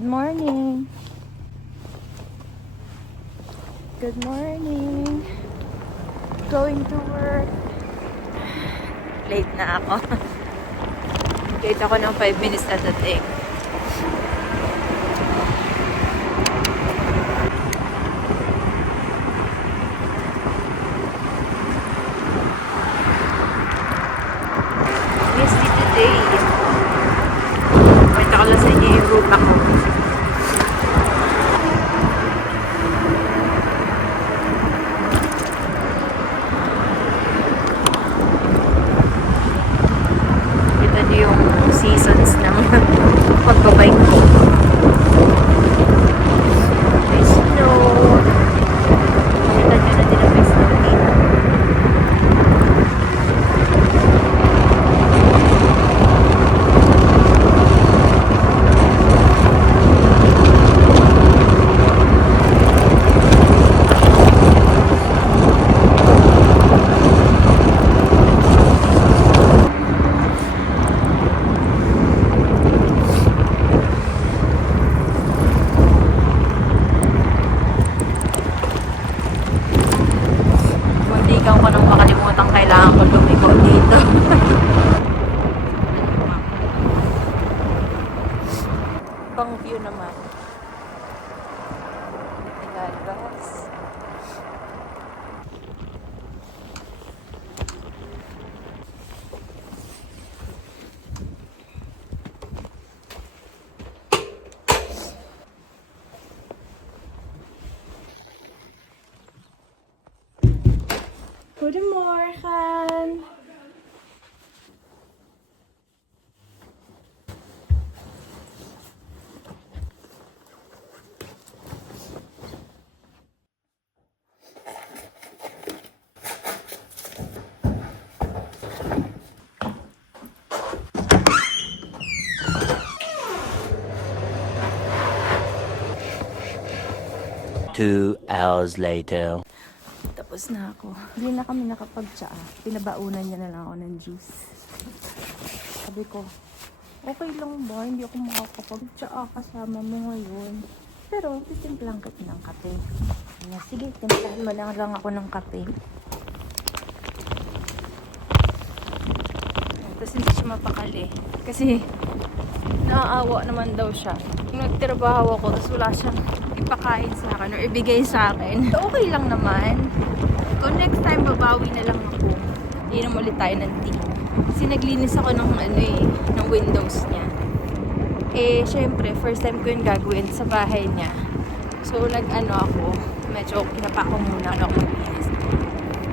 Good morning. Good morning. Going to work. Late na ako. Late ako ng 5 minutes na dating. Misty today. Kwenta ko lang sa inyo yung route ako. Ito na yung seasons ng pagbabike ko. May snow. Kita nyo na din ang may snow dito. Muntikan ko nang makalimutan, kailangan ko lumiko dito. Ibang view naman. Ilalabas. Goedemorgen. Two hours later. Tapos na ako. Hindi na kami nakapag-tsaa. Pinabaunan niya na lang ako ng juice. Sabi ko, okay lang ba? Hindi ako makakapag-tsaa kasama mo ngayon. Pero, titimplang kita ng kape. Sige, timplahan mo lang ako ng kape. Tapos hindi siya mapakali. Kasi, naaawa naman daw siya. Nagtrabaho ako, tapos wala siyang ipakain sa akin or ibigay sa akin. So, okay lang naman. Kung next time, babawi na lang ako. Inom ulit tayo ng tea. Kasi naglinis ako ng, ng windows niya. Eh, syempre, first time ko yun gagawin sa bahay niya. So, ako, medyo pinapa ko muna ako maglinis.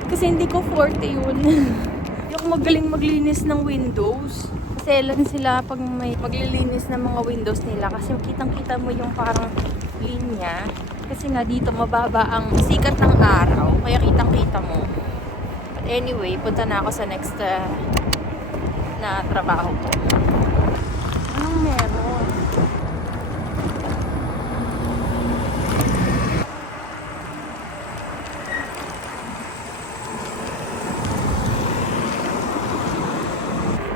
Kasi hindi ko forte yun. Hindi ako magaling maglinis ng windows. Kasi lang sila pag may paglilinis ng mga windows nila. Kasi kitang-kita mo yung parang linya. Kasi nga dito mababa ang sikat ng araw. Kaya kitang-kita mo. But anyway, punta na ako sa next na trabaho ko. Anong meron?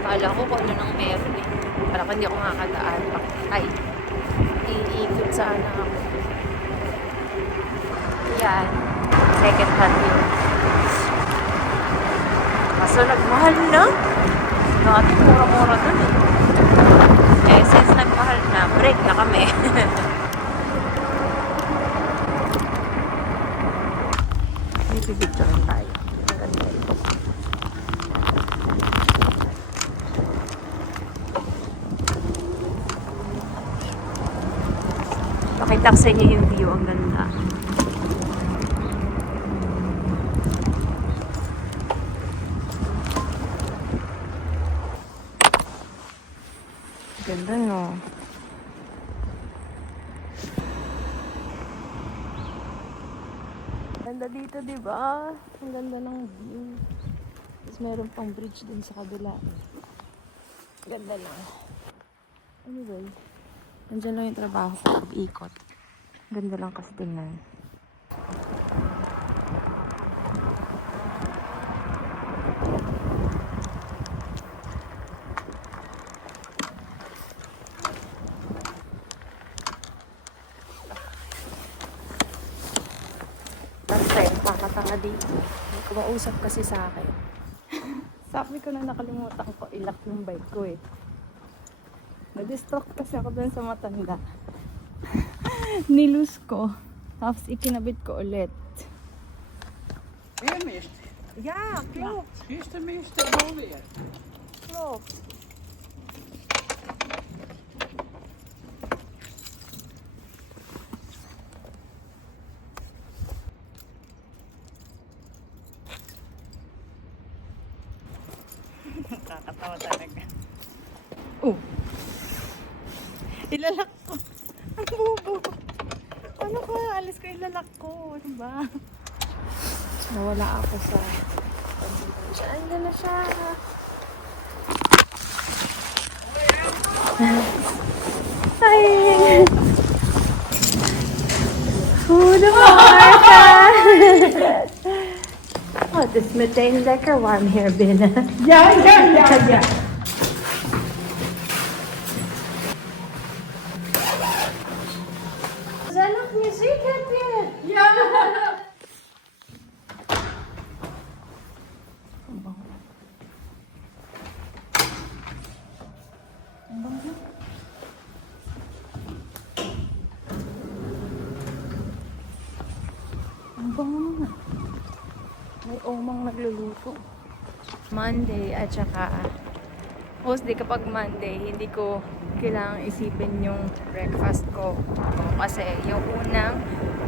Akala ko kung ano nang meron eh. Akala ko hindi ako makakadaan. Ay, iikot sana ako. Yan. Second hand yun. Kaso nagmahal na. Dati mura-mura dun eh. Eh, since nagmahal na, break na kami. May pipicture tayo. Ang ganda ito. Pakita ko sa inyo yung view. Ang ganda. Ganda, no? Ganda dito, di ba? Ang ganda ng view. Tapos meron pang bridge din sa kabila. Ganda lang. Anyway, nandiyan lang yung trabaho ko pag-ikot. Ganda lang kasi tingnan. Siyempre, nakakatanga dito. May kumausap kasi sa akin. Sabi ko na nakalimutan ko ilak yung bike ko eh. Na-distract kasi ako dun sa matanda. Nilus ko. Tapos ikinabit ko ulit. Weer mist. Yeah, klopt. Gisteren mist en wel weer. Klopt. Nakakatawa talaga. Oh. Ilalak ko. Ang bobo. Ano ko? Alis ko ilalak ko. Ano ba? Nawala ako sa concentration. Andyan na siya. Hi! Goedemorgen! Oh, het is meteen lekker warm hier binnen. Ja. Gezellig muziek heb je. Ja. Ang bango. May omang nagluluto. Monday at saka mostly kapag Monday, hindi ko kailangang isipin yung breakfast ko. Kasi yung unang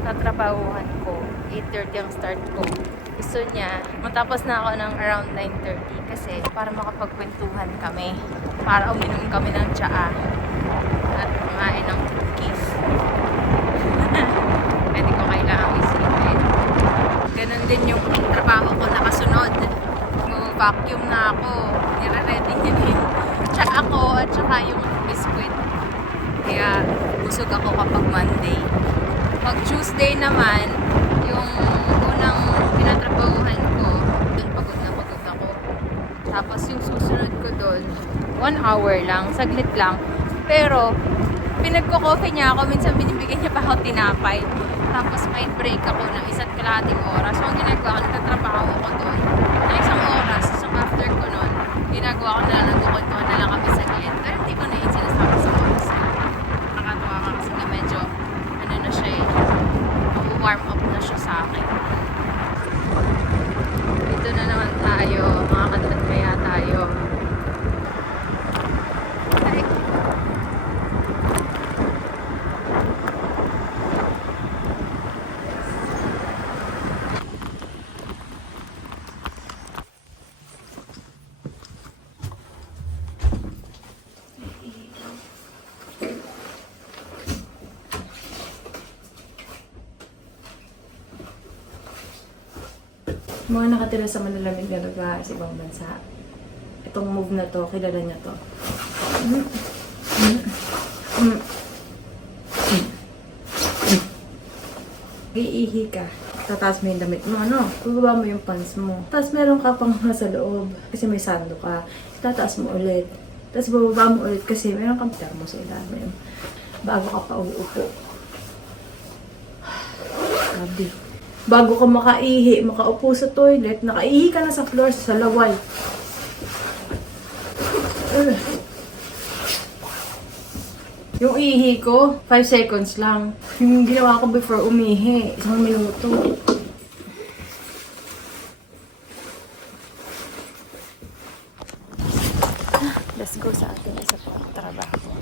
tatrabahuhan ko, 8:30 ang start ko. Gusto niya, matapos na ako ng around 9:30 kasi para makapagkwentuhan kami. Para uminom kami ng tsaa at kumain ng cookies. Pwede ko kailangang isipin. Ganon din yung trabaho ko nakasunod. Vacuum na ako. Nire-ready niya na yung tsaa ko at saka yung biscuit. Kaya busog ako kapag Monday. Pag Tuesday naman, yung unang pinatrabahuhan ko, dun pagod na pagod ako. Tapos yung susunod ko dun, 1 hour lang, saglit lang. Pero, pinagko-coffee niya ako, minsan binibigyan niya pa ako tinapay. Tapos may break ako ng 1.5 oras. So, ang ginagawa ko, nagtatrabaho ako doon. Na 1 oras, so after ko nun, ginagawa ko na lang, nagkukuntuhan na lang kami saglit. Pero hindi ko na yung sinasabi sa oras. Nakakatawa ka kasi na medyo, ano na siya eh, warm up na siya sa akin. Dito na naman tayo, mga kantat kaya tayo. Mga nakatira sa malalamig na lugar sa ibang bansa. Itong move na to, kilala niya to. Iihi ka. Tataas mo yung damit mo, ano? Bubaba mo yung pants mo. Tapos meron ka pang nasa loob kasi may sando ka. Tataas mo ulit. Tapos bababa mo ulit kasi meron kang termo sa ilalim. Bago ka pa uupo. Grabe. Bago ka makaihi, makaupo sa toilet, nakaihi ka na sa floor, sa laway. Yung ihi ko, 5 seconds lang. Yung ginawa ko before umihi, 1 minuto. Let's go sa ating isa pang trabaho.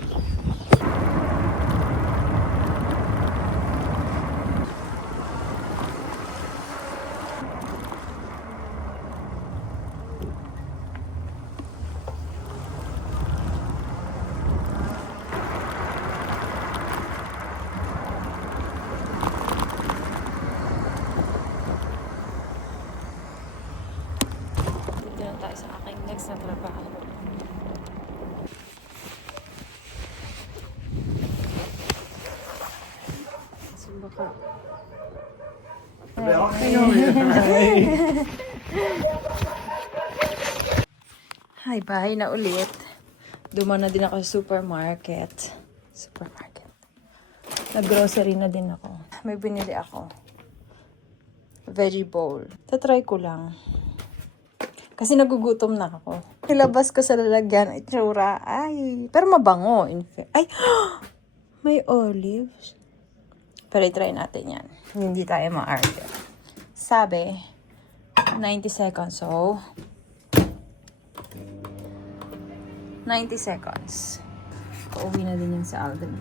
Dito na tayo sa aking next na trabaho. Baka. Hi, bahay na ulit. Dumaan na din ako sa supermarket. Nag-grocery na din ako. May binili ako. veggie bowl. Tatry ko lang. Kasi nagugutom na ako. Nilabas ko sa lalagyan, itsura. Ay, pero mabango. Ay, may olives. Pero i-try natin yan. Hindi tayo ma-argue. Sabi, 90 seconds. So, 90 seconds. Pauwi na din yan sa Alden.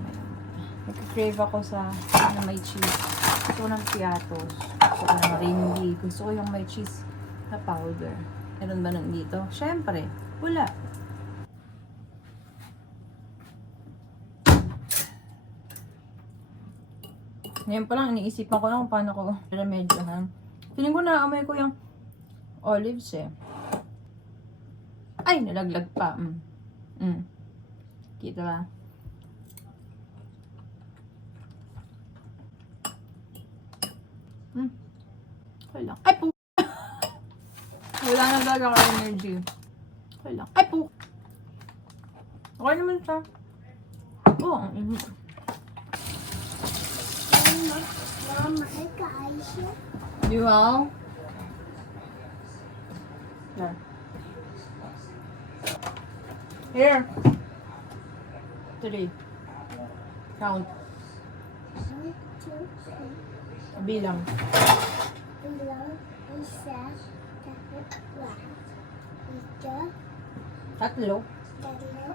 Nag-crave ako sa na may cheese. Gusto ko ng piatos. Gusto ko ng rindy. Gusto ko yung may cheese na powder. Meron ba nandito? Siyempre, wala. Ngayon pa lang, iniisipan ko lang paano ko remedyohan. Feeling ko naamoy ko yung olives eh. Ay, nalaglag pa. Kita ba? Okay lang. Ay, po! Wala na talaga ako energy. Okay lang. Ay, po! Okay naman siya. Oo, ang init. Mama, guys. Di ba? Here. Here. 3. Count. 1, 2, 3. Bilang. Bilang, isa, dalawa, ito, Tatlo. dalawa,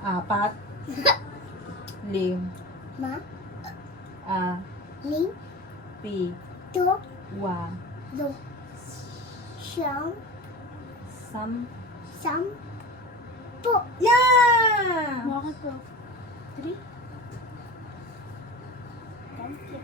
Apat. lima, lim, Pito. to, lo, siyam, sampu. Yeah! Bakit po? 3. Thank you.